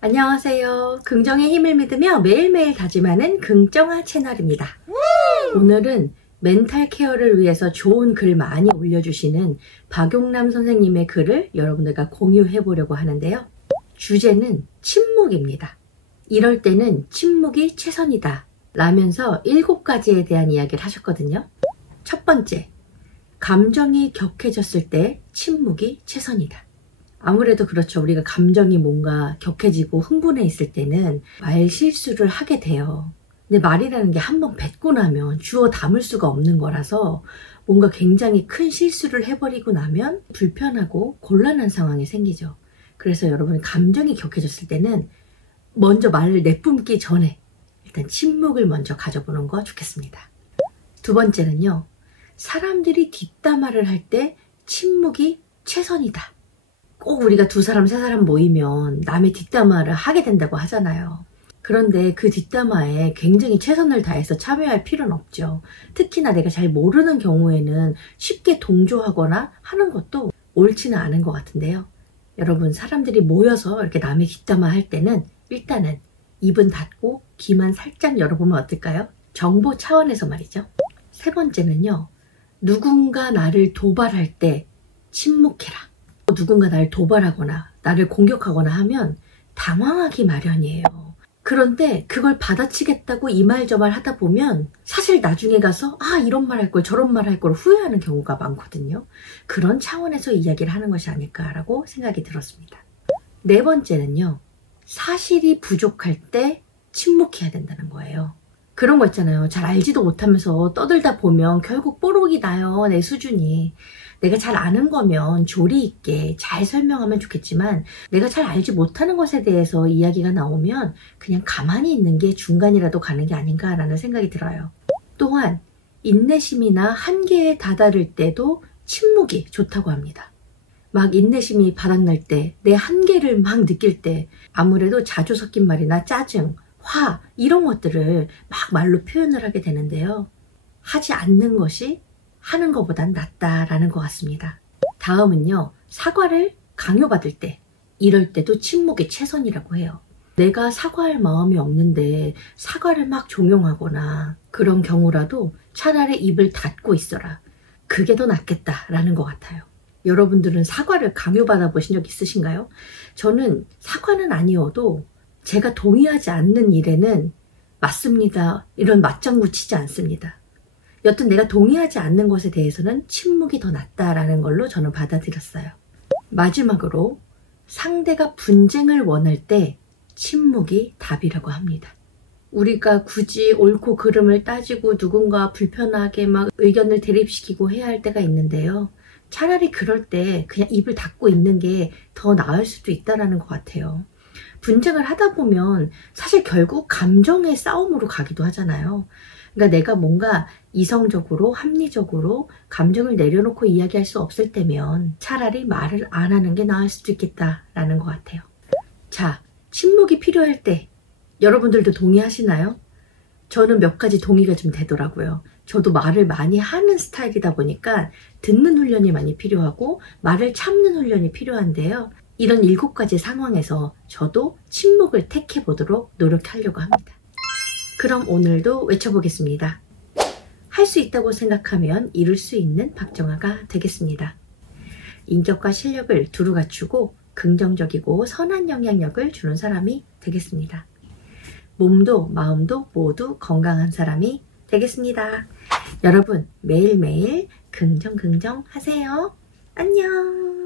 안녕하세요. 긍정의 힘을 믿으며 매일매일 다짐하는 긍정아 채널입니다. 오늘은 멘탈 케어를 위해서 좋은 글 많이 올려주시는 박용남 선생님의 글을 여러분들과 공유해 보려고 하는데요. 주제는 침묵입니다. 이럴 때는 침묵이 최선이다 라면서 7가지에 대한 이야기를 하셨거든요. 첫 번째, 감정이 격해졌을 때 침묵이 최선이다. 아무래도 그렇죠. 우리가 감정이 뭔가 격해지고 흥분해 있을 때는 말 실수를 하게 돼요. 근데 말이라는 게 한번 뱉고 나면 주워 담을 수가 없는 거라서 뭔가 굉장히 큰 실수를 해버리고 나면 불편하고 곤란한 상황이 생기죠. 그래서 여러분, 감정이 격해졌을 때는 먼저 말을 내뿜기 전에 일단 침묵을 먼저 가져보는 거 좋겠습니다. 두 번째는요, 사람들이 뒷담화를 할 때 침묵이 최선이다. 꼭 우리가 2사람, 3사람 모이면 남의 뒷담화를 하게 된다고 하잖아요. 그런데 그 뒷담화에 굉장히 최선을 다해서 참여할 필요는 없죠. 특히나 내가 잘 모르는 경우에는 쉽게 동조하거나 하는 것도 옳지는 않은 것 같은데요. 여러분, 사람들이 모여서 이렇게 남의 뒷담화 할 때는 일단은 입은 닫고 귀만 살짝 열어보면 어떨까요? 정보 차원에서 말이죠. 세 번째는요, 누군가 나를 도발할 때 침묵해라. 누군가 나를 도발하거나 나를 공격하거나 하면 당황하기 마련이에요. 그런데 그걸 받아치겠다고 이 말 저 말 하다 보면 사실 나중에 가서 이런 말 할 걸 저런 말 할 걸 후회하는 경우가 많거든요. 그런 차원에서 이야기를 하는 것이 아닐까라고 생각이 들었습니다. 네 번째는요, 사실이 부족할 때 침묵해야 된다는 거예요. 그런 거 있잖아요. 잘 알지도 못하면서 떠들다 보면 결국 뽀록이 나요. 내 수준이. 내가 잘 아는 거면 조리 있게 잘 설명하면 좋겠지만 내가 잘 알지 못하는 것에 대해서 이야기가 나오면 그냥 가만히 있는 게 중간이라도 가는 게 아닌가라는 생각이 들어요. 또한 인내심이나 한계에 다다를 때도 침묵이 좋다고 합니다. 막 인내심이 바닥날 때, 내 한계를 막 느낄 때 아무래도 자주 섞인 말이나 짜증, 화 이런 것들을 막 말로 표현을 하게 되는데요. 하지 않는 것이 하는 것보단 낫다라는 것 같습니다. 다음은요, 사과를 강요받을 때, 이럴 때도 침묵이 최선이라고 해요. 내가 사과할 마음이 없는데 사과를 막 종용하거나 그런 경우라도 차라리 입을 닫고 있어라. 그게 더 낫겠다라는 것 같아요. 여러분들은 사과를 강요받아 보신 적 있으신가요? 저는 사과는 아니어도 제가 동의하지 않는 일에는 맞습니다, 이런 맞장구 치지 않습니다. 여튼 내가 동의하지 않는 것에 대해서는 침묵이 더 낫다라는 걸로 저는 받아들였어요. 마지막으로 상대가 분쟁을 원할 때 침묵이 답이라고 합니다. 우리가 굳이 옳고 그름을 따지고 누군가 불편하게 막 의견을 대립시키고 해야 할 때가 있는데요. 차라리 그럴 때 그냥 입을 닫고 있는 게 더 나을 수도 있다는 것 같아요. 분쟁을 하다 보면 사실 결국 감정의 싸움으로 가기도 하잖아요. 그러니까 내가 뭔가 이성적으로 합리적으로 감정을 내려놓고 이야기할 수 없을 때면 차라리 말을 안 하는 게 나을 수도 있겠다라는 것 같아요. 자, 침묵이 필요할 때 여러분들도 동의하시나요? 저는 몇 가지 동의가 좀 되더라고요. 저도 말을 많이 하는 스타일이다 보니까 듣는 훈련이 많이 필요하고 말을 참는 훈련이 필요한데요. 이런 7가지 상황에서 저도 침묵을 택해 보도록 노력하려고 합니다. 그럼 오늘도 외쳐보겠습니다. 할 수 있다고 생각하면 이룰 수 있는 박정아가 되겠습니다. 인격과 실력을 두루 갖추고 긍정적이고 선한 영향력을 주는 사람이 되겠습니다. 몸도 마음도 모두 건강한 사람이 되겠습니다. 여러분, 매일매일 긍정 하세요. 안녕.